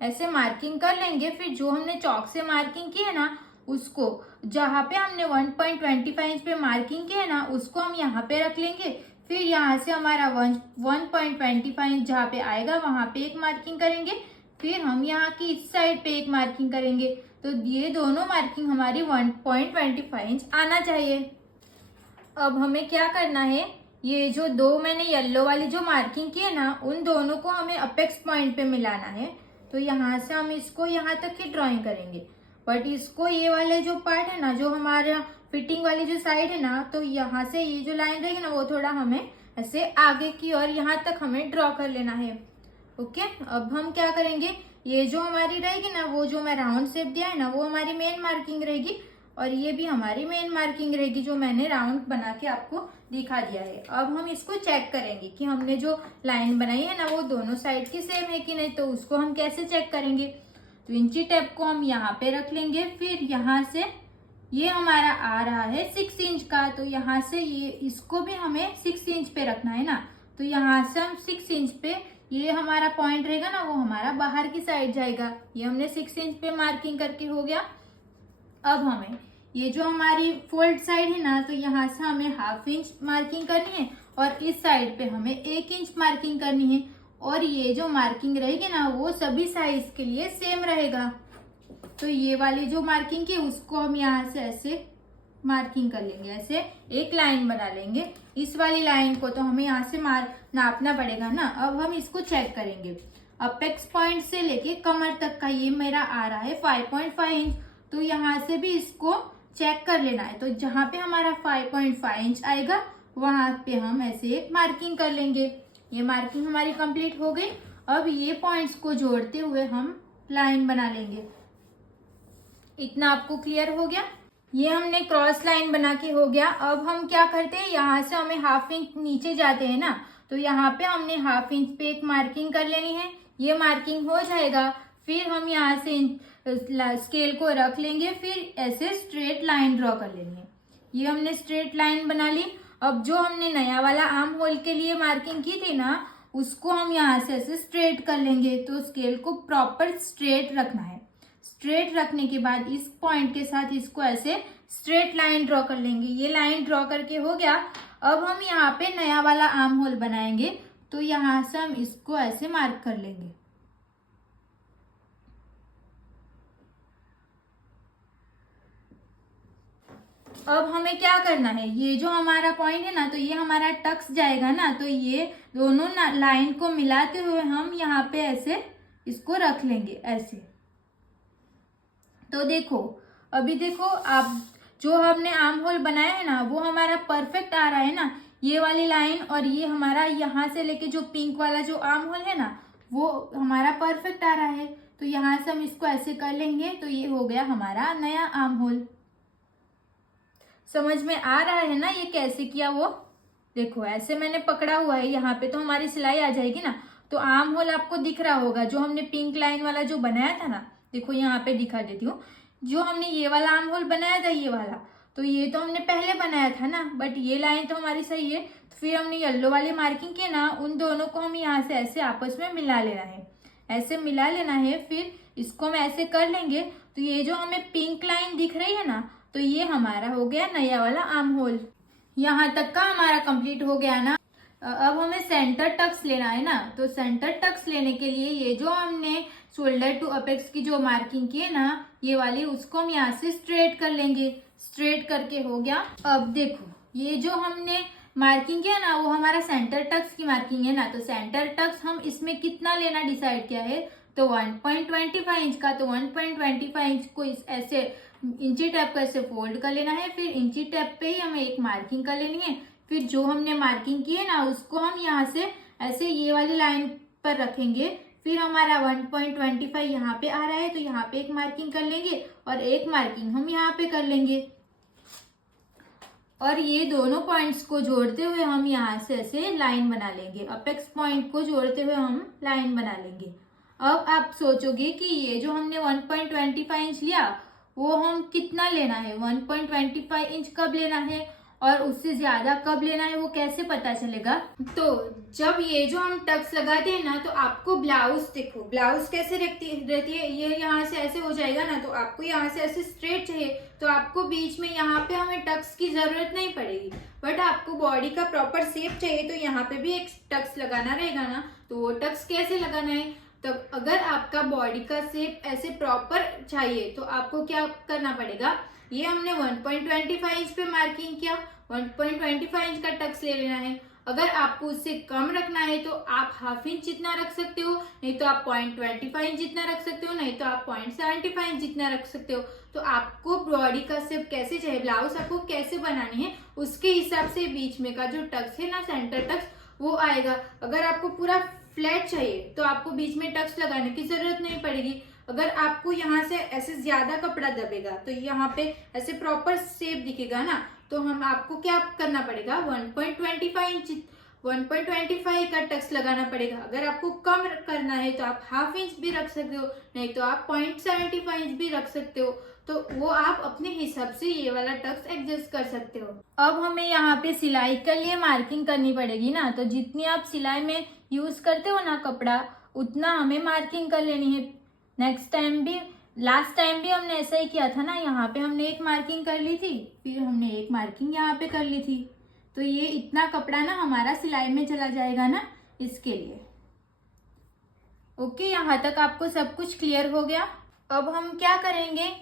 ऐसे मार्किंग कर लेंगे। फिर जो हमने चौक से मार्किंग की है ना उसको, जहाँ पे हमने 1.25 इंच पे मार्किंग की है ना उसको हम यहाँ पे रख लेंगे। फिर यहाँ से हमारा 1.25 इंच जहाँ पे आएगा वहां पे एक मार्किंग करेंगे। फिर हम यहाँ की इस साइड पे एक मार्किंग करेंगे। तो ये दोनों मार्किंग हमारी 1.25 इंच आना चाहिए। अब हमें क्या करना है, ये जो दो मैंने येलो वाली जो मार्किंग की है ना उन दोनों को हमें अपेक्स पॉइंट पे मिलाना है। तो यहाँ से हम इसको यहाँ तक की ड्राइंग करेंगे। बट इसको ये वाले जो पार्ट है ना, जो हमारा फिटिंग वाली जो साइड है ना, तो यहाँ से ये जो लाइन रहेगी ना वो थोड़ा हमें ऐसे आगे की और यहाँ तक हमें ड्रॉ कर लेना है। ओके, अब हम क्या करेंगे, ये जो हमारी रहेगी ना, वो जो मैं राउंड शेप दिया है ना वो हमारी मेन मार्किंग रहेगी। और ये भी हमारी मेन मार्किंग रहेगी जो मैंने राउंड बना के आपको दिखा दिया है। अब हम इसको चेक करेंगे कि हमने जो लाइन बनाई है ना वो दोनों साइड की सेम है कि नहीं। तो उसको हम कैसे चेक करेंगे, तो इंची टेप को हम यहाँ पे रख लेंगे। फिर यहाँ से ये हमारा आ रहा है 6 इंच का, तो यहाँ से ये इसको भी हमें 6 इंच पे रखना है ना। तो यहाँ से हम 6 इंच पे ये हमारा पॉइंट रहेगा ना वो हमारा बाहर की साइड जाएगा। ये हमने 6 इंच पे मार्किंग करके हो गया। अब हमें ये जो हमारी फोल्ड साइड है ना, तो यहाँ से हमें ½ इंच मार्किंग करनी है और इस साइड पे हमें 1 इंच मार्किंग करनी है। और ये जो मार्किंग रहेगी ना वो सभी साइज के लिए सेम रहेगा। तो ये वाली जो मार्किंग की उसको हम यहाँ से ऐसे मार्किंग कर लेंगे, ऐसे एक लाइन बना लेंगे। इस वाली लाइन को तो हमें यहाँ से नापना पड़ेगा ना। अब हम इसको चेक करेंगे। अपेक्स पॉइंट से लेके कमर तक का ये मेरा आ रहा है 5.5 इंच। तो यहाँ से भी इसको चेक कर लेना है। तो जहाँ पे हमारा 5.5 इंच आएगा वहां पे हम ऐसे एक मार्किंग कर लेंगे। ये मार्किंग हमारी कंप्लीट हो गई। अब ये पॉइंट्स को जोड़ते हुए हम लाइन बना लेंगे। इतना आपको क्लियर हो गया। ये हमने क्रॉस लाइन बना के हो गया। अब हम क्या करते हैं, यहाँ से हमें ½ इंच नीचे जाते हैं ना, तो यहाँ पे हमने ½ इंच पे एक मार्किंग कर लेनी है। ये मार्किंग हो जाएगा, फिर हम यहाँ से स्केल को रख लेंगे, फिर ऐसे स्ट्रेट लाइन ड्रॉ कर लेनी है। ये हमने स्ट्रेट लाइन बना ली। अब जो हमने नया वाला आर्म होल के लिए मार्किंग की थी ना, उसको हम यहाँ से ऐसे स्ट्रेट कर लेंगे। तो स्केल को प्रॉपर स्ट्रेट रखना है। स्ट्रेट रखने के बाद इस पॉइंट के साथ इसको ऐसे स्ट्रेट लाइन ड्रॉ कर लेंगे। ये लाइन ड्रॉ करके हो गया। अब हम यहाँ पे नया वाला आर्म होल बनाएंगे। तो यहाँ से हम इसको ऐसे मार्क कर लेंगे। अब हमें क्या करना है, ये जो हमारा पॉइंट है ना, तो ये हमारा टक्स जाएगा ना, तो ये दोनों लाइन को मिलाते हुए हम यहाँ पे ऐसे इसको रख लेंगे ऐसे। तो देखो, अभी देखो आप, जो हमने आर्म होल बनाया है ना वो हमारा परफेक्ट आ रहा है ना। ये वाली लाइन और ये हमारा यहाँ से लेके जो पिंक वाला जो आर्म होल है ना वो हमारा परफेक्ट आ रहा है। तो यहाँ से हम इसको ऐसे कर लेंगे। तो ये हो गया हमारा नया आर्म होल। समझ में आ रहा है ना ये कैसे किया वो? देखो ऐसे मैंने पकड़ा हुआ है यहाँ पे, तो हमारी सिलाई आ जाएगी ना। तो आर्म होल आपको दिख रहा होगा, जो हमने पिंक लाइन वाला जो बनाया था ना, देखो यहाँ पे दिखा देती हूँ। जो हमने ये वाला आर्म होल बनाया था, ये वाला, तो ये तो हमने पहले बनाया था ना, बट ये लाइन तो हमारी सही है। तो फिर हमने येलो वाली मार्किंग की ना, उन दोनों को हम यहाँ से ऐसे आपस में मिला लेना है, ऐसे मिला लेना है। फिर इसको हम ऐसे कर लेंगे। तो ये जो हमें पिंक लाइन दिख रही है ना, तो ये हमारा हो गया नया वाला आर्म होल। यहाँ तक का हमारा कंप्लीट हो गया ना। अब हमें सेंटर टक्स लेना है ना। तो सेंटर टक्स लेने के लिए ये जो हमने शोल्डर टू अपेक्स की जो मार्किंग की है ना, ये वाली, उसको हम यहाँ से स्ट्रेट कर लेंगे। स्ट्रेट करके हो गया। अब देखो ये जो हमने मार्किंग किया ना वो हमारा सेंटर टक्स की मार्किंग है ना। तो सेंटर टक्स हम इसमें कितना लेना डिसाइड किया है, तो 1.25 इंच का। तो 1.25 इंच को ऐसे इंची टेप को ऐसे फोल्ड कर लेना है। फिर इंची टेप पे ही हमें एक मार्किंग कर लेनी है। फिर जो हमने मार्किंग की है ना उसको हम यहाँ से ऐसे ये वाली लाइन पर रखेंगे। फिर हमारा 1.25 यहाँ पे आ रहा है, तो यहाँ पे एक मार्किंग कर लेंगे और एक मार्किंग हम यहाँ पे कर लेंगे। और ये दोनों पॉइंट्स को जोड़ते हुए हम यहाँ से ऐसे लाइन बना लेंगे। अपेक्स पॉइंट को जोड़ते हुए हम लाइन बना लेंगे। अब आप सोचोगे कि ये जो हमने 1.25 इंच लिया वो हम कितना लेना है, 1.25 इंच कब लेना है और उससे ज्यादा कब लेना है, वो कैसे पता चलेगा? तो जब ये जो हम टक्स लगाते हैं ना, तो आपको ब्लाउज, देखो ब्लाउज कैसे रहती है, ये यहाँ से ऐसे हो जाएगा ना, तो आपको यहाँ से ऐसे स्ट्रेट चाहिए, तो आपको बीच में यहाँ पे हमें टक्स की जरूरत नहीं पड़ेगी। बट आपको बॉडी का प्रॉपर शेप चाहिए, तो यहाँ पे भी एक टक्स लगाना रहेगा ना। तो वो टक्स कैसे लगाना है, तब अगर आपका बॉडी का शेप ऐसे प्रॉपर चाहिए तो आपको क्या करना पड़ेगा, ये हमने 1.25 इंच पे मार्किंग किया, 1.25 इंच का टक्स ले लेना है। अगर आपको उससे कम रखना है तो आप ½ इंच जितना रख सकते हो, नहीं तो आप 0.25 इंच जितना रख सकते हो, नहीं तो आप 0.75 इंच जितना रख सकते हो। तो आपको बॉडी का शेप कैसे चाहिए, ब्लाउज आपको कैसे बनानी है, उसके हिसाब से बीच में का जो टक्स है ना, सेंटर टक्स, वो आएगा। अगर आपको पूरा फ्लैट चाहिए तो आपको बीच में टक्स लगाने की जरूरत नहीं पड़ेगी। अगर आपको यहाँ से ऐसे ज्यादा कपड़ा दबेगा तो यहाँ पे ऐसे प्रॉपर शेप दिखेगा ना, तो हम आपको क्या करना पड़ेगा, 1.25 का टक्स लगाना पड़ेगा। अगर आपको कम करना है तो आप हाफ इंच भी रख सकते हो, नहीं तो आप 0.75 इंच भी रख सकते हो। तो वो आप अपने हिसाब से ये वाला टक्स एडजस्ट कर सकते हो। अब हमें यहाँ पे सिलाई के लिए मार्किंग करनी पड़ेगी ना, तो जितनी आप सिलाई में यूज करते हो ना कपड़ा, उतना हमें मार्किंग कर लेनी है। नेक्स्ट टाइम भी, लास्ट टाइम भी हमने ऐसा ही किया था ना, यहाँ पे हमने एक मार्किंग कर ली थी, फिर हमने एक मार्किंग यहाँ पे कर ली थी। तो ये इतना कपड़ा ना हमारा सिलाई में चला जाएगा ना, इसके लिए। ओके, यहाँ तक आपको सब कुछ क्लियर हो गया। अब हम क्या करेंगे,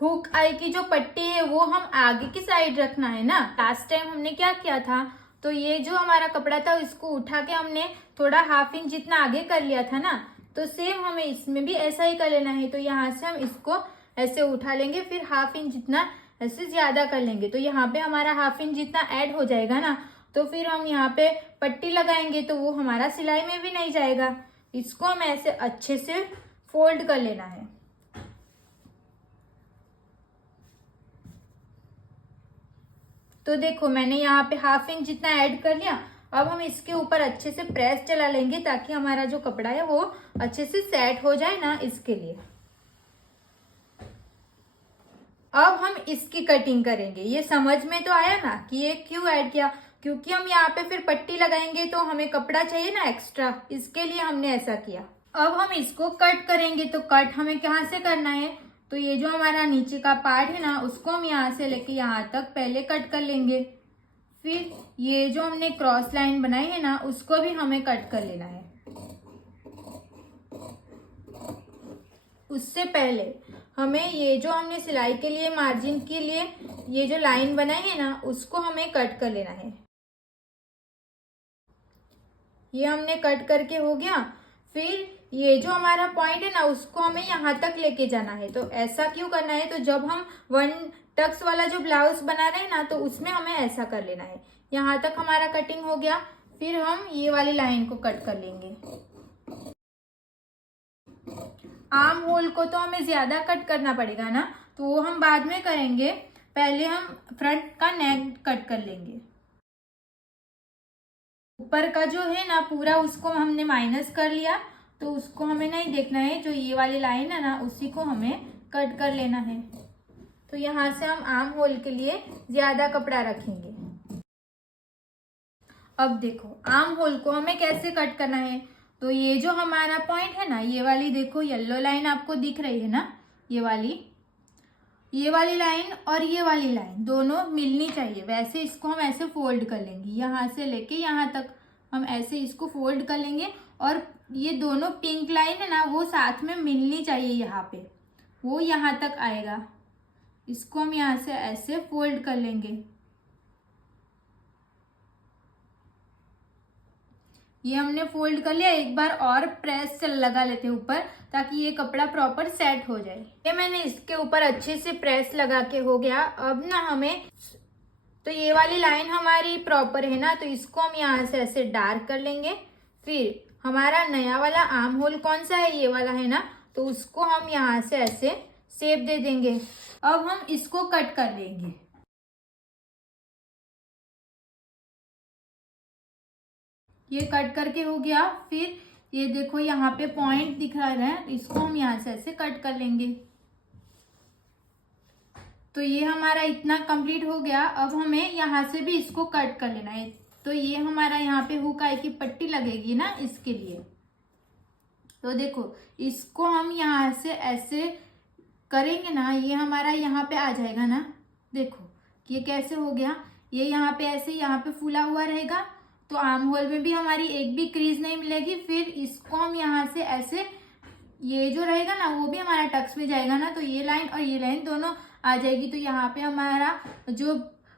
हुक आई की जो पट्टी है वो हम आगे की साइड रखना है ना। लास्ट टाइम हमने क्या किया था, तो ये जो हमारा कपड़ा था इसको उठा के हमने थोड़ा हाफ इंच जितना आगे कर लिया था ना, तो सेम हमें इसमें भी ऐसा ही कर लेना है। तो यहाँ से हम इसको ऐसे उठा लेंगे, फिर हाफ इंच जितना ऐसे ज्यादा कर लेंगे, तो यहाँ पे हमारा हाफ इंच जितना ऐड हो जाएगा ना, तो फिर हम यहाँ पे पट्टी लगाएंगे तो वो हमारा सिलाई में भी नहीं जाएगा। इसको हम ऐसे अच्छे से फोल्ड कर लेना है। तो देखो मैंने यहाँ पे हाफ इंच जितना ऐड कर लिया। अब हम इसके ऊपर अच्छे से प्रेस चला लेंगे ताकि हमारा जो कपड़ा है वो अच्छे से सेट हो जाए ना, इसके लिए। अब हम इसकी कटिंग करेंगे। ये समझ में तो आया ना कि ये क्यों ऐड किया, क्योंकि हम यहाँ पे फिर पट्टी लगाएंगे तो हमें कपड़ा चाहिए ना एक्स्ट्रा, इसके लिए हमने ऐसा किया। अब हम इसको कट करेंगे, तो कट हमें कहाँ से करना है, तो ये जो हमारा नीचे का पार्ट है ना, उसको हम यहाँ से लेके यहाँ तक पहले कट कर लेंगे। फिर ये जो हमने क्रॉस लाइन बनाई है ना, उसको भी हमें कट कर लेना है। उससे पहले हमें ये जो हमने सिलाई के लिए मार्जिन के लिए ये जो लाइन बनाई है ना, उसको हमें कट कर लेना है। ये हमने कट करके हो गया। फिर ये जो हमारा पॉइंट है ना, उसको हमें यहाँ तक लेके जाना है। तो ऐसा क्यों करना है, तो जब हम 1 टक्स वाला जो ब्लाउज बना रहे हैं ना, तो उसमें हमें ऐसा कर लेना है। यहाँ तक हमारा कटिंग हो गया। फिर हम ये वाली लाइन को कट कर लेंगे। आर्म होल को तो हमें ज्यादा कट करना पड़ेगा ना, तो वो हम बाद में करेंगे। पहले हम फ्रंट का नेक कट कर लेंगे। ऊपर का जो है ना पूरा, उसको हमने माइनस कर लिया, तो उसको हमें नहीं देखना है। जो ये वाली लाइन है ना, उसी को हमें कट कर लेना है। तो यहाँ से हम आर्म होल के लिए ज्यादा कपड़ा रखेंगे। अब देखो आर्म होल को हमें कैसे कट करना है, तो ये जो हमारा पॉइंट है ना, ये वाली देखो येलो लाइन आपको दिख रही है ना, ये वाली लाइन और ये वाली लाइन दोनों मिलनी चाहिए। वैसे इसको हम ऐसे फोल्ड कर लेंगे, यहाँ से लेके यहाँ तक हम ऐसे इसको फोल्ड कर लेंगे। और ये दोनों पिंक लाइन है ना, वो साथ में मिलनी चाहिए। यहाँ पे वो यहाँ तक आएगा, इसको हम यहाँ से ऐसे फोल्ड कर लेंगे। ये हमने फोल्ड कर लिया। एक बार और प्रेस लगा लेते हैं ऊपर, ताकि ये कपड़ा प्रॉपर सेट हो जाए। ये मैंने इसके ऊपर अच्छे से प्रेस लगा के हो गया। अब ना हमें, तो ये वाली लाइन हमारी प्रॉपर है ना, तो इसको हम यहाँ से ऐसे डार्क कर लेंगे। फिर हमारा नया वाला आर्म होल कौन सा है, ये वाला है ना, तो उसको हम यहाँ से ऐसे शेप दे देंगे। अब हम इसको कट कर लेंगे। ये कट करके हो गया। फिर ये देखो यहाँ पे पॉइंट दिख रहा है, इसको हम यहाँ से ऐसे कट कर लेंगे। तो ये हमारा इतना कंप्लीट हो गया। अब हमें यहाँ से भी इसको कट कर लेना है। तो ये हमारा यहाँ पे हुक आई की पट्टी लगेगी ना, इसके लिए। तो देखो इसको हम यहाँ से ऐसे करेंगे ना, ये हमारा यहाँ पे आ जाएगा ना। देखो ये कैसे हो गया, ये यहाँ पे ऐसे यहाँ पे फूला हुआ रहेगा, तो आर्म होल में भी हमारी एक भी क्रीज नहीं मिलेगी। फिर इसको हम यहाँ से ऐसे, ये जो रहेगा ना वो भी हमारा टक्स में जाएगा ना, तो ये लाइन और ये लाइन दोनों आ जाएगी। तो यहाँ पे हमारा जो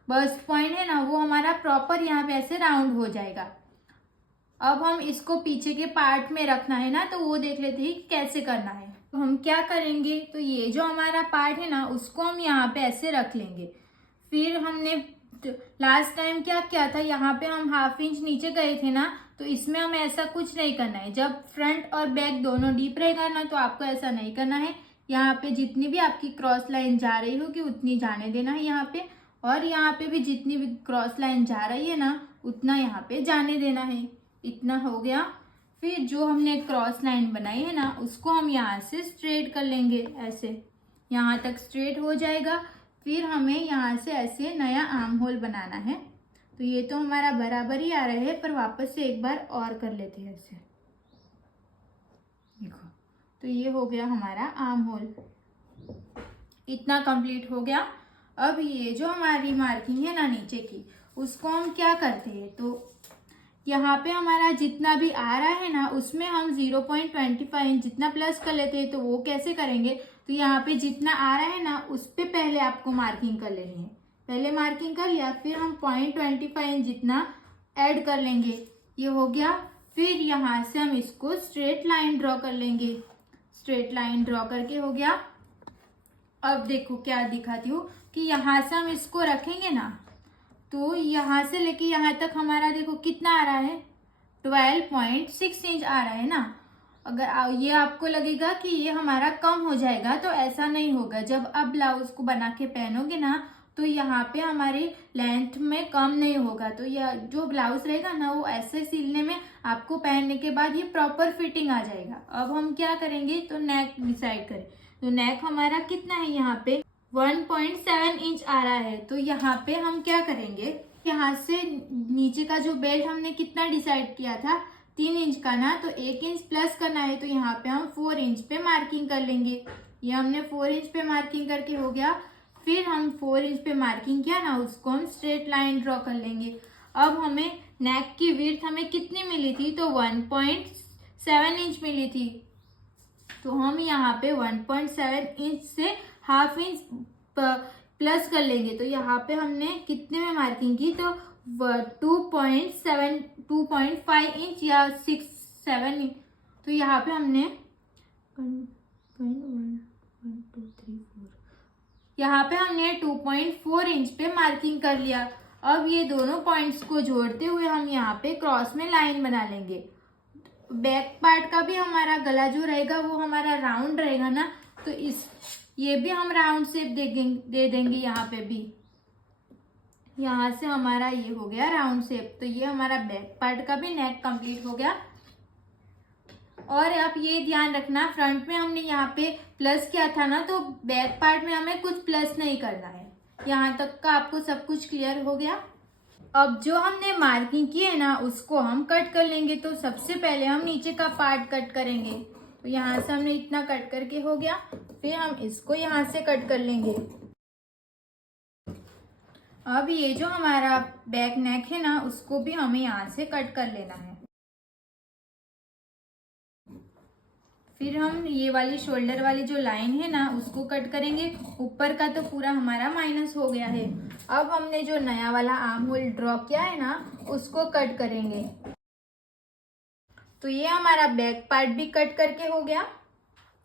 बस्ट पॉइंट है ना, वो हमारा प्रॉपर यहाँ पे ऐसे राउंड हो जाएगा। अब हम इसको पीछे के पार्ट में रखना है ना, तो वो देख लेते हैं कैसे करना है। तो हम क्या करेंगे, तो ये जो हमारा पार्ट है ना, उसको हम यहाँ पे ऐसे रख लेंगे। फिर हमने लास्ट टाइम क्या किया था, यहाँ पे हम हाफ इंच नीचे गए थे ना, तो इसमें हमें ऐसा कुछ नहीं करना है। जब फ्रंट और बैक दोनों डीप रहेगा ना तो आपको ऐसा नहीं करना है। यहाँ पे जितनी भी आपकी क्रॉस लाइन जा रही होगी उतनी जाने देना है यहाँ पे, और यहाँ पे भी जितनी भी क्रॉस लाइन जा रही है ना उतना यहाँ पे जाने देना है। इतना हो गया। फिर जो हमने क्रॉस लाइन बनाई है ना उसको हम यहाँ से स्ट्रेट कर लेंगे, ऐसे यहाँ तक स्ट्रेट हो जाएगा। फिर हमें यहाँ से ऐसे नया आर्म होल बनाना है। तो ये तो हमारा बराबर ही आ रहा है, पर वापस से एक बार और कर लेते हैं ऐसे, देखो। तो ये हो गया हमारा आर्म होल, इतना कंप्लीट हो गया। अब ये जो हमारी मार्किंग है ना नीचे की, उसको हम क्या करते हैं, तो यहाँ पे हमारा जितना भी आ रहा है ना उसमें हम 0.25 इंच जितना प्लस कर लेते हैं। तो वो कैसे करेंगे, तो यहाँ पे जितना आ रहा है ना उस पे पहले आपको मार्किंग कर लेनी है। पहले मार्किंग कर लिया, फिर हम 0.25 इंच जितना ऐड कर लेंगे, ये हो गया। फिर यहाँ से हम इसको स्ट्रेट लाइन ड्रॉ कर लेंगे, स्ट्रेट लाइन ड्रॉ करके हो गया। अब देखो क्या दिखाती हूँ कि यहाँ से हम इसको रखेंगे ना, तो यहाँ से लेके यहाँ तक हमारा देखो कितना आ रहा है, 12.6 इंच आ रहा है ना। अगर ये आपको लगेगा कि ये हमारा कम हो जाएगा, तो ऐसा नहीं होगा। जब आप ब्लाउज को बना के पहनोगे ना तो यहाँ पे हमारी लेंथ में कम नहीं होगा। तो यह जो ब्लाउज रहेगा ना वो ऐसे सिलने में आपको पहनने के बाद ये प्रॉपर फिटिंग आ जाएगा। अब हम क्या करेंगे, तो नेक डिसाइड करें। तो नेक हमारा कितना है, यहाँ पे 1.7 इंच आ रहा है। तो यहाँ पे हम क्या करेंगे, यहाँ से नीचे का जो बेल्ट हमने कितना डिसाइड किया था, 3 इंच का ना, तो 1 इंच प्लस करना है। तो यहाँ पे हम 4 इंच पे मार्किंग कर लेंगे। ये हमने 4 इंच पे मार्किंग करके हो गया। फिर हम 4 इंच पे मार्किंग किया ना, उसको हम स्ट्रेट लाइन ड्रॉ कर लेंगे। अब हमें नेक की विड्थ हमें कितनी मिली थी, तो 1.7 इंच मिली थी। तो हम यहाँ पे 1.7 इंच से हाफ इंच प्लस कर लेंगे। तो यहाँ पे हमने कितने में मार्किंग की, तो 2.5 इंच या 7 इंच। तो यहाँ पे हमने 2.4 इंच पे मार्किंग कर लिया। अब ये दोनों पॉइंट्स को जोड़ते हुए हम यहाँ पे क्रॉस में लाइन बना लेंगे। बैक पार्ट का भी हमारा गला जो रहेगा वो हमारा राउंड रहेगा ना, तो ये भी हम राउंड शेप दे देंगे। यहाँ पे भी यहाँ से हमारा ये हो गया राउंड शेप। तो ये हमारा बैक पार्ट का भी नेक कंप्लीट हो गया। और आप ये ध्यान रखना, फ्रंट में हमने यहाँ पे प्लस किया था ना, तो बैक पार्ट में हमें कुछ प्लस नहीं करना है। यहाँ तक का आपको सब कुछ क्लियर हो गया। अब जो हमने मार्किंग की है ना उसको हम कट कर लेंगे। तो सबसे पहले हम नीचे का पार्ट कट करेंगे। तो यहाँ से हमने इतना कट करके हो गया। फिर हम इसको यहाँ से कट कर लेंगे। अब ये जो हमारा बैक नेक है ना उसको भी हमें यहाँ से कट कर लेना है। फिर हम ये वाली शोल्डर वाली जो लाइन है ना उसको कट करेंगे। ऊपर का तो पूरा हमारा माइनस हो गया है। अब हमने जो नया वाला आर्म होल ड्रॉ किया है ना उसको कट करेंगे। तो ये हमारा बैक पार्ट भी कट करके हो गया।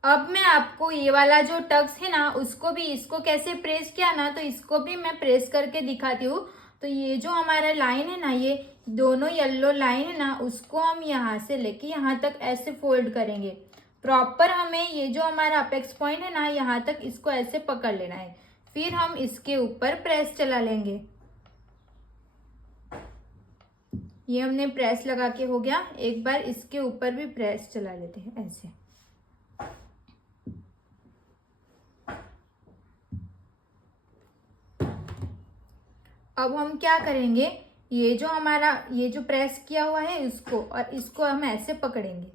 अब मैं आपको ये वाला जो टक्स है ना उसको भी, इसको कैसे प्रेस किया ना, तो इसको भी मैं प्रेस करके दिखाती हूँ। तो ये जो हमारा लाइन है ना, ये दोनों येलो लाइन है ना, उसको हम यहाँ से लेके यहाँ तक ऐसे फोल्ड करेंगे। प्रॉपर हमें ये जो हमारा अपेक्स पॉइंट है ना यहाँ तक इसको ऐसे पकड़ लेना है। फिर हम इसके ऊपर प्रेस चला लेंगे। ये हमने प्रेस लगा के हो गया। एक बार इसके ऊपर भी प्रेस चला लेते हैं ऐसे। अब हम क्या करेंगे, ये जो हमारा ये जो प्रेस किया हुआ है इसको और इसको हम ऐसे पकड़ेंगे।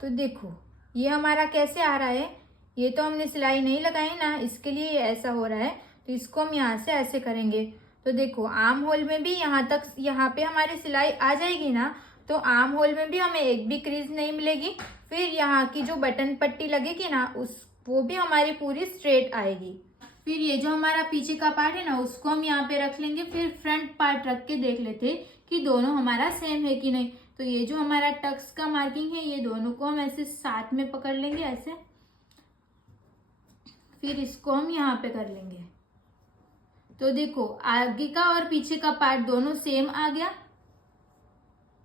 तो देखो ये हमारा कैसे आ रहा है, ये तो हमने सिलाई नहीं लगाई ना, इसके लिए ये ऐसा हो रहा है। तो इसको हम यहाँ से ऐसे करेंगे। तो देखो आर्म होल में भी यहाँ तक, यहाँ पे हमारी सिलाई आ जाएगी ना, तो आर्म होल में भी हमें एक भी क्रीज नहीं मिलेगी। फिर यहाँ की जो बटन पट्टी लगेगी ना वो भी हमारी पूरी स्ट्रेट आएगी। फिर ये जो हमारा पीछे का पार्ट है ना उसको हम यहाँ पे रख लेंगे। फिर फ्रंट पार्ट रख के देख लेते कि दोनों हमारा सेम है कि नहीं। तो ये जो हमारा टक्स का मार्किंग है ये दोनों को हम ऐसे साथ में पकड़ लेंगे ऐसे। फिर इसको हम यहाँ पे कर लेंगे। तो देखो आगे का और पीछे का पार्ट दोनों सेम आ गया।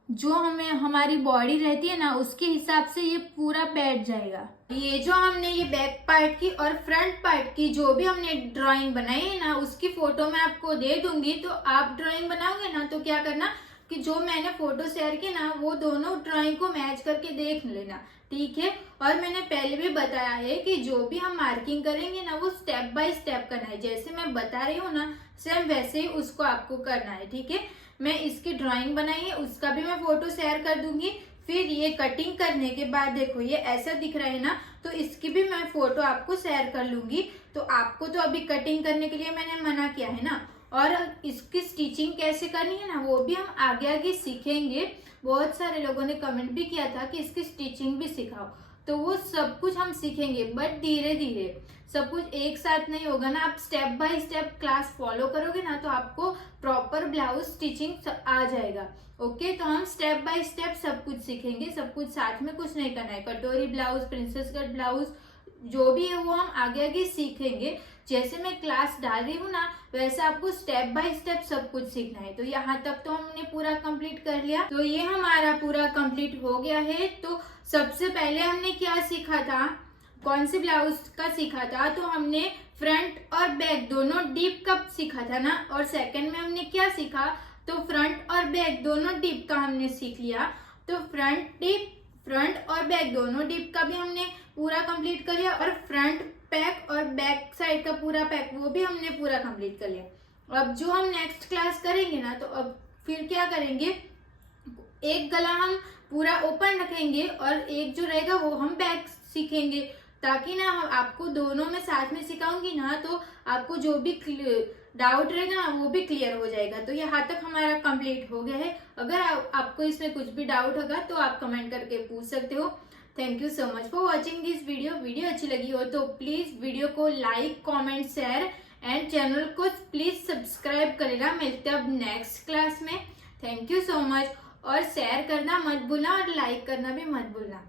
जो हमें हमारी बॉडी रहती है ना उसके हिसाब से ये पूरा बैठ जाएगा। ये जो हमने ये बैक पार्ट की और फ्रंट पार्ट की जो भी हमने ड्राइंग बनाई है ना उसकी फोटो मैं आपको दे दूंगी। तो आप ड्राइंग बनाओगे ना तो क्या करना कि जो मैंने फोटो शेयर की ना वो दोनों ड्राइंग को मैच करके देख लेना, ठीक है। और मैंने पहले भी बताया है कि जो भी हम मार्किंग करेंगे ना वो स्टेप बाय स्टेप करना है, जैसे मैं बता रही हूँ ना सेम वैसे ही उसको आपको करना है, ठीक है। मैं इसकी ड्राइंग बनाई है उसका भी मैं फोटो शेयर कर दूंगी। फिर ये कटिंग करने के बाद देखो ये ऐसा दिख रहा है ना, तो इसकी भी मैं फोटो आपको शेयर कर लूंगी। तो आपको तो अभी कटिंग करने के लिए मैंने मना किया है ना, और इसकी स्टिचिंग कैसे करनी है ना वो भी हम आगे आगे सीखेंगे। बहुत सारे लोगों ने कमेंट भी किया था कि इसकी स्टिचिंग भी सिखाओ, तो वो सब कुछ हम सीखेंगे बट धीरे धीरे, सब कुछ एक साथ नहीं होगा ना। आप step by step class follow करोगे ना तो आपको प्रॉपर ब्लाउज स्टिचिंग आ जाएगा। ओके, तो हम स्टेप बाय स्टेप सब कुछ सीखेंगे, सब कुछ साथ में, कुछ नहीं करना है। कटोरी ब्लाउज, प्रिंसेस कट ब्लाउज जो भी है वो हम आगे आगे सीखेंगे। जैसे मैं क्लास डाल रही हूँ ना वैसे आपको स्टेप बाय स्टेप सब कुछ सीखना है। तो यहाँ तक तो हमने पूरा कंप्लीट कर लिया। तो ये हमारा पूरा कंप्लीट हो गया है। तो सबसे पहले हमने क्या सीखा था, कौन से ब्लाउज का सीखा था, तो हमने फ्रंट और बैक दोनों डीप कप सीखा था ना। और सेकंड में हमने क्या सीखा, तो फ्रंट और बैक दोनों डीप का हमने सीख लिया। तो फ्रंट और बैक दोनों डीप का भी हमने पूरा कंप्लीट कर लिया, और फ्रंट पैक और बैक साइड का पूरा पैक वो भी हमने पूरा कंप्लीट कर लिया। अब जो हम नेक्स्ट क्लास करेंगे ना तो अब फिर क्या करेंगे, एक गला हम पूरा ओपन रखेंगे और एक जो रहेगा वो हम बैक सीखेंगे, ताकि ना आपको दोनों में साथ में सिखाऊंगी ना तो आपको जो भी डाउट रहेगा ना वो भी क्लियर हो जाएगा। तो यहाँ तक हमारा कंप्लीट हो गया है। अगर आपको इसमें कुछ भी डाउट होगा तो आप कमेंट करके पूछ सकते हो। Thank you so much for watching this video अच्छी लगी हो तो प्लीज वीडियो को like, comment, share and channel को प्लीज सब्सक्राइब करेगा। मिलते हैं अब नेक्स्ट क्लास में। थैंक यू सो मच, और शेयर करना मत भूलना और लाइक करना भी मत भूलना।